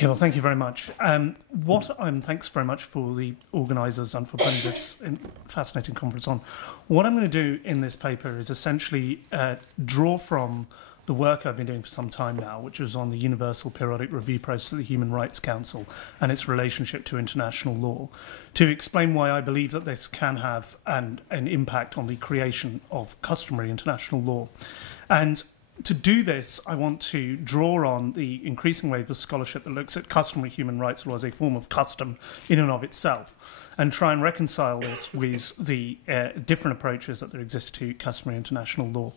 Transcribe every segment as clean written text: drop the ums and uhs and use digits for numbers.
Okay, well, thank you very much. Thanks very much for the organisers and for putting this fascinating conference on. What I'm going to do in this paper is essentially draw from the work I've been doing for some time now, which is on the Universal Periodic Review process of the Human Rights Council and its relationship to international law, to explain why I believe that this can have an impact on the creation of customary international law. And to do this, I want to draw on the increasing wave of scholarship that looks at customary human rights law as a form of custom in and of itself, and try and reconcile this with the different approaches that there exist to customary international law.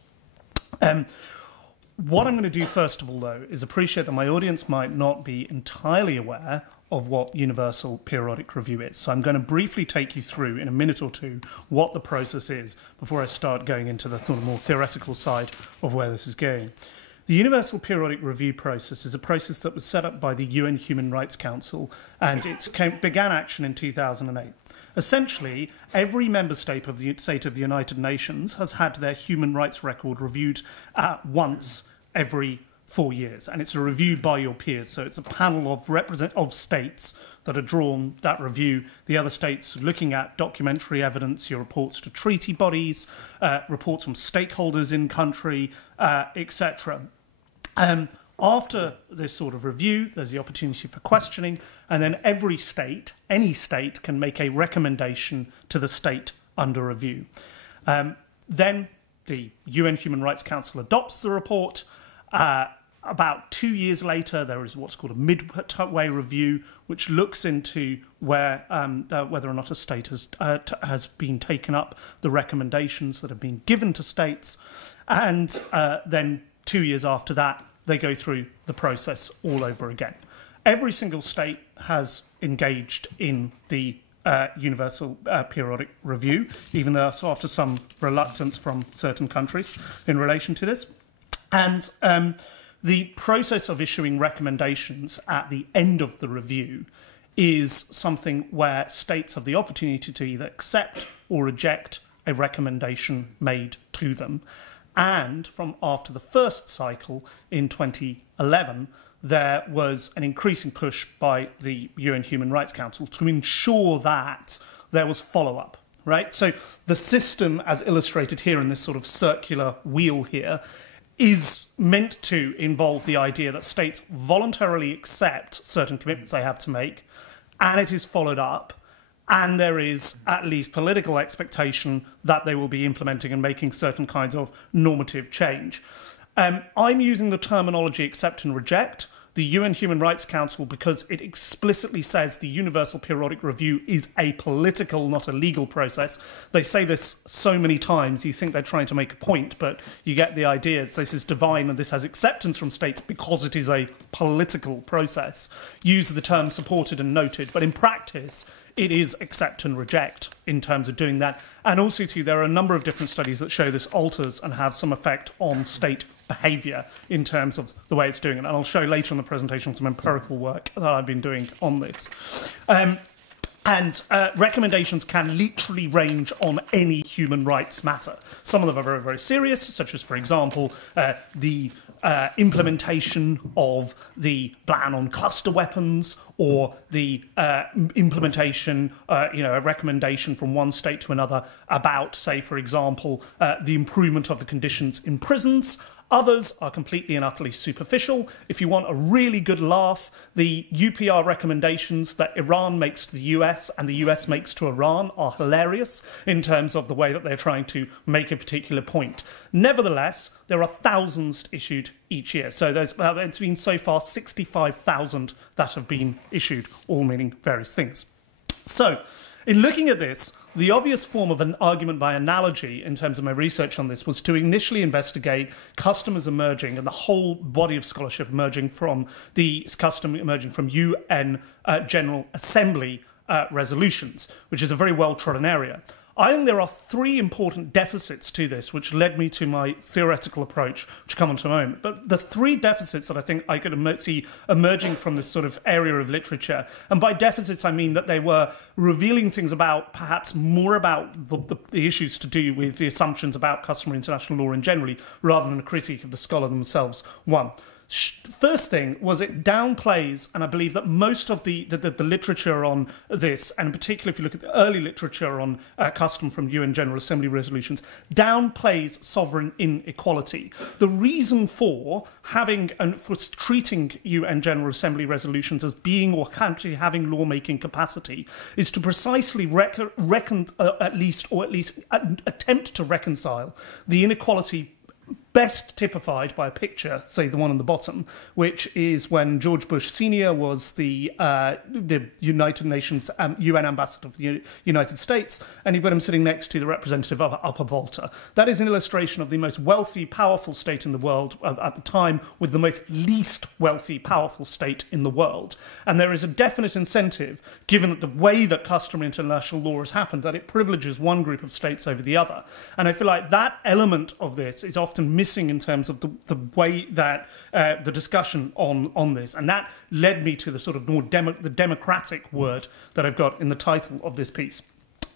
What I'm going to do, first of all, though, is appreciate that my audience might not be entirely aware of what Universal Periodic Review is. So I'm going to briefly take you through, in a minute or two, what the process is before I start going into the sort of more theoretical side of where this is going. The Universal Periodic Review process is a process that was set up by the UN Human Rights Council, and it began action in 2008. Essentially, every member state of the United Nations has had their human rights record reviewed once every 4 years, and it's a review by your peers. So it's a panel of states that are drawn that review. The other states looking at documentary evidence, your reports to treaty bodies, reports from stakeholders in country, etc. After this sort of review, there's the opportunity for questioning, and then every state, any state, can make a recommendation to the state under review. Then the UN Human Rights Council adopts the report. About 2 years later, there is what's called a Midway review, which looks into whether or not a state has been taken up the recommendations that have been given to states. And then 2 years after that, they go through the process all over again. Every single state has engaged in the Universal Periodic Review, even though after some reluctance from certain countries in relation to this. And the process of issuing recommendations at the end of the review is something where states have the opportunity to either accept or reject a recommendation made to them. And from after the first cycle in 2011, there was an increasing push by the UN Human Rights Council to ensure that there was follow-up, right? So the system, as illustrated here in this sort of circular wheel here, is meant to involve the idea that states voluntarily accept certain commitments they have to make, and it is followed up, and there is at least political expectation that they will be implementing and making certain kinds of normative change. I'm using the terminology accept and reject. The UN Human Rights Council, because it explicitly says the Universal Periodic Review is a political, not a legal process. They say this so many times, you think they're trying to make a point, but you get the idea that this is divine and this has acceptance from states because it is a political process. Use the term supported and noted, but in practice, it is accept and reject in terms of doing that. And also, too, there are a number of different studies that show this alters and has some effect on state behaviour in terms of the way it's doing it. And I'll show later in the presentation some empirical work that I've been doing on this. Recommendations can literally range on any human rights matter. Some of them are very, very serious, such as, for example, the implementation of the ban on cluster weapons, or the implementation, a recommendation from one state to another about, say, for example, the improvement of the conditions in prisons. Others are completely and utterly superficial. If you want a really good laugh, the UPR recommendations that Iran makes to the US and the US makes to Iran are hilarious in terms of the way that they're trying to make a particular point. Nevertheless, there are thousands issued each year. So it's been so far 65,000 that have been issued, all meaning various things. So, in looking at this, the obvious form of an argument by analogy in terms of my research on this was to initially investigate customs emerging and the whole body of scholarship emerging from the custom emerging from UN General Assembly resolutions, which is a very well-trodden area. I think there are three important deficits to this, which led me to my theoretical approach, which I'll come on to in a moment. But the three deficits that I think I could see emerging from this sort of area of literature, and by deficits I mean that they were revealing things about, perhaps more about the issues to do with the assumptions about customary international law in general, rather than a critique of the scholar themselves. One, First thing was it downplays, and I believe that most of the literature on this, and in particular if you look at the early literature on custom from UN General Assembly resolutions, downplays sovereign inequality. The reason for having and for treating UN General Assembly resolutions as being or actually having lawmaking capacity is to precisely at least attempt to reconcile the inequality best typified by a picture, say the one on the bottom, which is when George Bush Sr. was the United Nations UN ambassador of the United States, and you've got him sitting next to the representative of Upper Volta. That is an illustration of the most wealthy, powerful state in the world at the time with the most least wealthy, powerful state in the world. And there is a definite incentive, given that the way that customary international law has happened, that it privileges one group of states over the other. And I feel like that element of this is often missing in terms of the way that the discussion on this, and that led me to the sort of more the democratic word that I've got in the title of this piece.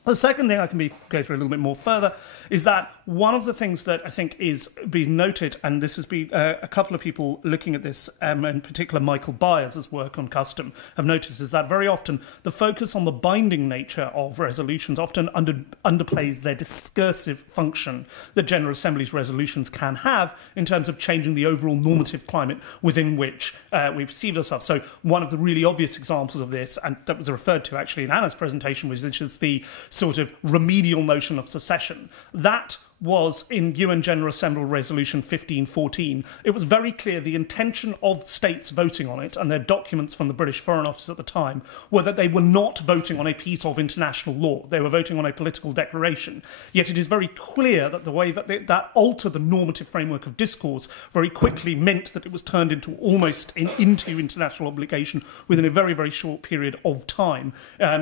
The second thing I can go through a little bit more further is that one of the things that I think is being noted, and this has been a couple of people looking at this, in particular Michael Byers' work on custom, have noticed, is that very often the focus on the binding nature of resolutions often underplays their discursive function that General Assembly's resolutions can have in terms of changing the overall normative climate within which we perceive ourselves. So one of the really obvious examples of this, and that was referred to actually in Anna's presentation, which is the sort of remedial notion of secession. That was in UN General Assembly Resolution 1514. It was very clear the intention of states voting on it, and their documents from the British Foreign Office at the time, were that they were not voting on a piece of international law. They were voting on a political declaration. Yet it is very clear that the way that that altered the normative framework of discourse very quickly meant that it was turned into almost into international obligation within a very, very short period of time.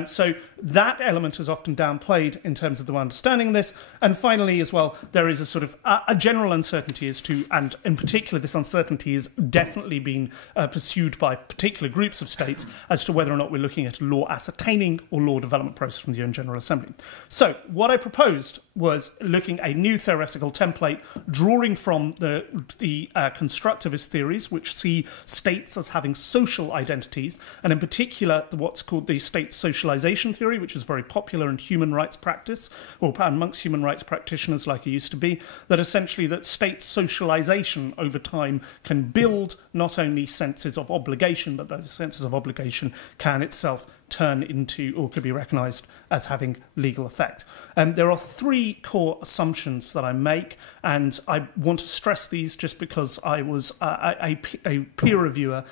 So that element is often downplayed in terms of the understanding of this. And finally, as well, there is a sort of a general uncertainty as to, and in particular this uncertainty is definitely being pursued by particular groups of states as to whether or not we're looking at a law ascertaining or law development process from the UN General Assembly. So what I proposed was looking at a new theoretical template drawing from the constructivist theories, which see states as having social identities, and in particular what's called the state socialization theory, which is very popular in human rights practice, or amongst human rights practitioners like it used to be, that essentially that state socialization over time can build not only senses of obligation, but those senses of obligation can itself turn into, or could be recognised as having legal effect. There are three core assumptions that I make, and I want to stress these just because I was a peer reviewer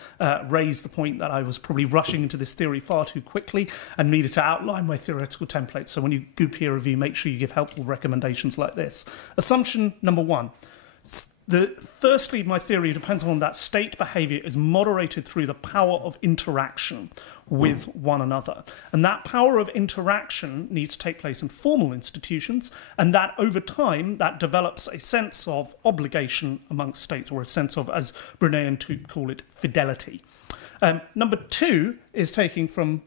raised the point that I was probably rushing into this theory far too quickly and needed to outline my theoretical template. So when you do peer review, make sure you give helpful recommendations like this. Assumption number one. Firstly, my theory depends on that state behaviour is moderated through the power of interaction with one another. And that power of interaction needs to take place in formal institutions, and that over time, that develops a sense of obligation amongst states, or a sense of, as Brunei and Tup call it, fidelity. Number two is taking from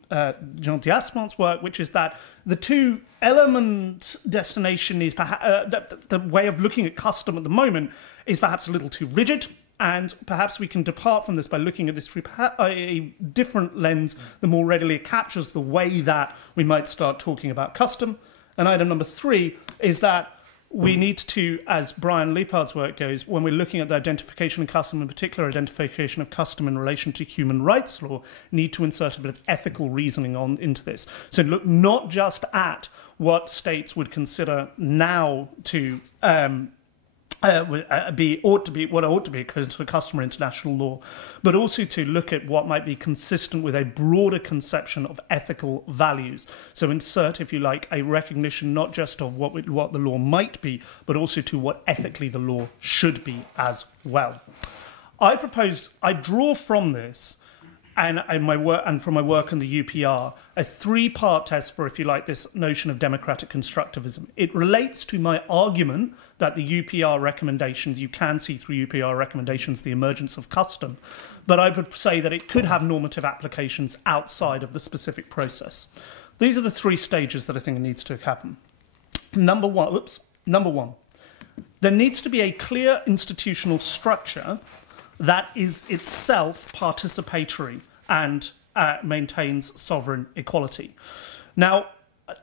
Jean Diasmont's work, which is that the two element destination is the way of looking at custom at the moment is perhaps a little too rigid, and perhaps we can depart from this by looking at this through a different lens that more readily captures the way that we might start talking about custom. And item number three is that we need to, as Brian Leopard's work goes, when we're looking at the identification of custom, in particular identification of custom in relation to human rights law, need to insert a bit of ethical reasoning into this. So look not just at what states would consider now to ought to be according to customary international law, but also to look at what might be consistent with a broader conception of ethical values. So insert, if you like, a recognition not just of what the law might be, but also to what ethically the law should be as well. I draw from this and from my work on the UPR, a three-part test for, if you like, this notion of democratic constructivism. It relates to my argument that the UPR recommendations, you can see through UPR recommendations the emergence of custom, but I would say that it could have normative applications outside of the specific process. These are the three stages that I think needs to happen. Number one, there needs to be a clear institutional structure that is itself participatory and maintains sovereign equality. Now,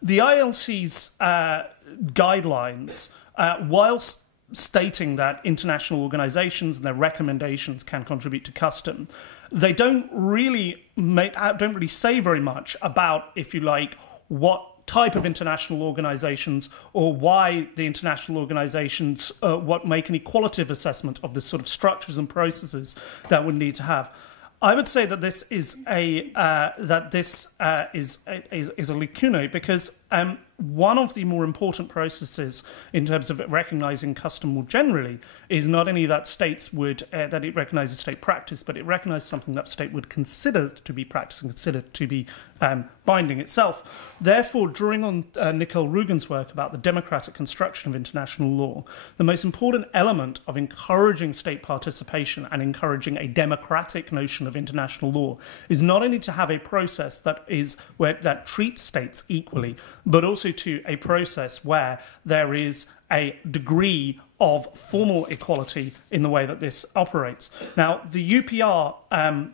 the ILC's guidelines, whilst stating that international organisations and their recommendations can contribute to custom, they don't really say very much about, if you like, what type of international organisations or why the international organisations what make an equalitative assessment of the sort of structures and processes that would need to have. I would say that this is a lacuna because one of the more important processes in terms of recognising custom more generally is not only that states would that it recognises state practice, but it recognises something that state would consider to be practice and consider to be binding itself. Therefore, drawing on Nicole Rugen's work about the democratic construction of international law, the most important element of encouraging state participation and encouraging a democratic notion of international law is not only to have a process that treats states equally, but also to a process where there is a degree of formal equality in the way that this operates. Now, the UPR, I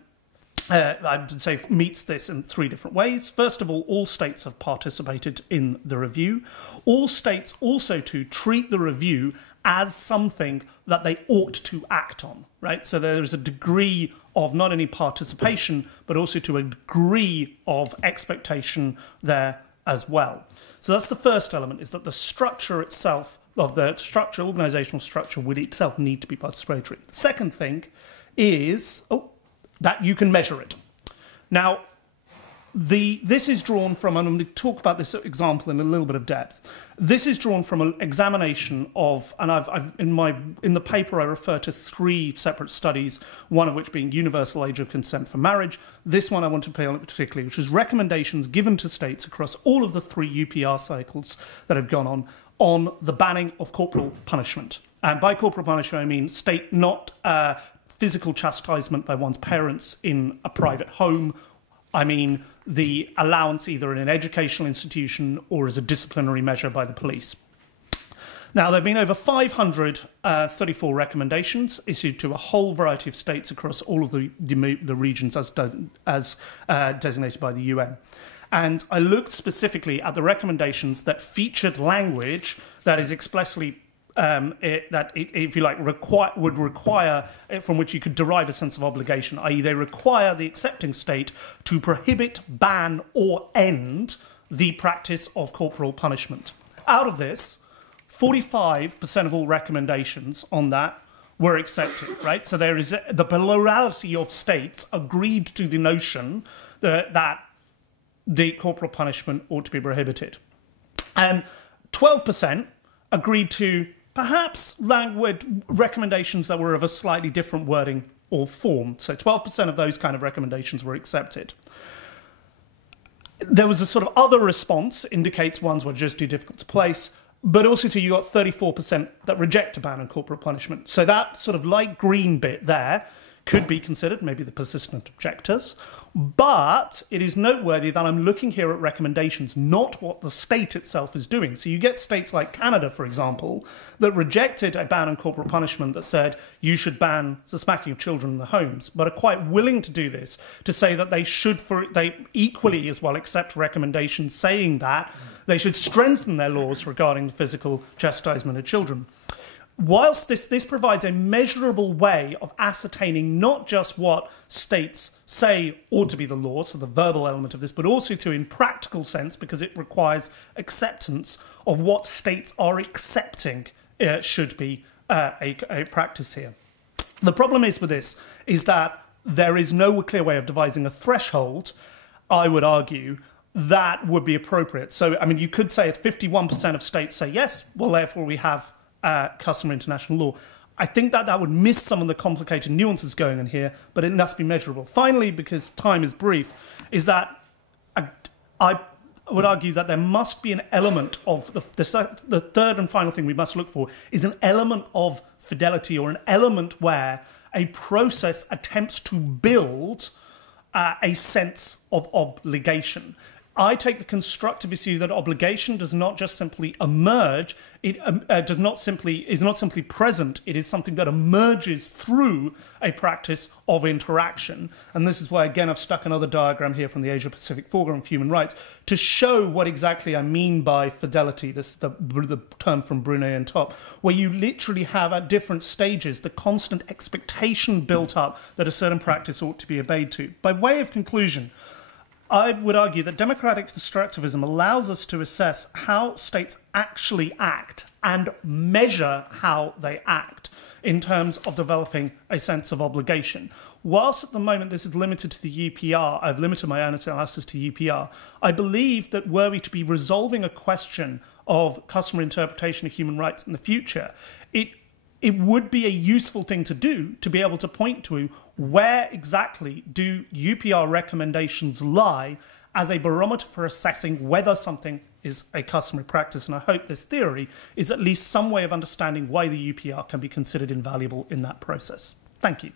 would say, meets this in three different ways. First of all states have participated in the review. All states also to treat the review as something that they ought to act on, right? So there is a degree of not only participation, but also to a degree of expectation there as well. So that's the first element, is that the structure itself, of the structure, organisational structure, would itself need to be participatory. The second thing is that you can measure it. Now, this is drawn from, and I'm going to talk about this example in a little bit of depth. This is drawn from an examination of, and in the paper I refer to three separate studies, one of which being universal age of consent for marriage. This one I want to pay on particularly, which is recommendations given to states across all of the three UPR cycles that have gone on the banning of corporal punishment. And by corporal punishment I mean state not physical chastisement by one's parents in a private home. I mean the allowance either in an educational institution or as a disciplinary measure by the police. Now, there have been over 534 recommendations issued to a whole variety of states across all of the regions as designated by the UN. And I looked specifically at the recommendations that featured language that is expressly if you like, would require, from which you could derive a sense of obligation, i.e. they require the accepting state to prohibit, ban, or end the practice of corporal punishment. Out of this, 45% of all recommendations on that were accepted, right? So there is the plurality of states agreed to the notion that the corporal punishment ought to be prohibited. And 12% agreed to perhaps language recommendations that were of a slightly different wording or form. So 12% of those kind of recommendations were accepted. There was a sort of other response, indicates ones were just too difficult to place, but also you got 34% that reject a ban on corporal punishment. So that sort of light green bit there could be considered, maybe the persistent objectors. But it is noteworthy that I'm looking here at recommendations, not what the state itself is doing. So you get states like Canada, for example, that rejected a ban on corporal punishment that said you should ban the smacking of children in the homes, but are quite willing to do this, to say that they equally as well accept recommendations saying that they should strengthen their laws regarding the physical chastisement of children. Whilst this provides a measurable way of ascertaining not just what states say ought to be the law, so the verbal element of this, but also in practical sense, because it requires acceptance of what states are accepting should be a practice here. The problem is with this is that there is no clear way of devising a threshold, I would argue, that would be appropriate. So, I mean, you could say it's 51% of states say yes, well, therefore we have customary international law. I think that would miss some of the complicated nuances going on here, but it must be measurable. Finally, because time is brief, is that I would argue that there must be an element of the third and final thing we must look for is an element of fidelity, or an element where a process attempts to build a sense of obligation. I take the constructivist view that obligation does not just simply emerge, it is not simply present, it is something that emerges through a practice of interaction. And this is why, again, I've stuck another diagram here from the Asia-Pacific Forum of Human Rights to show what exactly I mean by fidelity, this the term from Brunei and Top, where you literally have at different stages the constant expectation built up that a certain practice ought to be obeyed to. By way of conclusion, I would argue that democratic constructivism allows us to assess how states actually act and measure how they act in terms of developing a sense of obligation. Whilst at the moment this is limited to the UPR, I've limited my analysis to UPR, I believe that were we to be resolving a question of customary interpretation of human rights in the future, it would be a useful thing to do to be able to point to where exactly do UPR recommendations lie as a barometer for assessing whether something is a customary practice. And I hope this theory is at least some way of understanding why the UPR can be considered invaluable in that process. Thank you.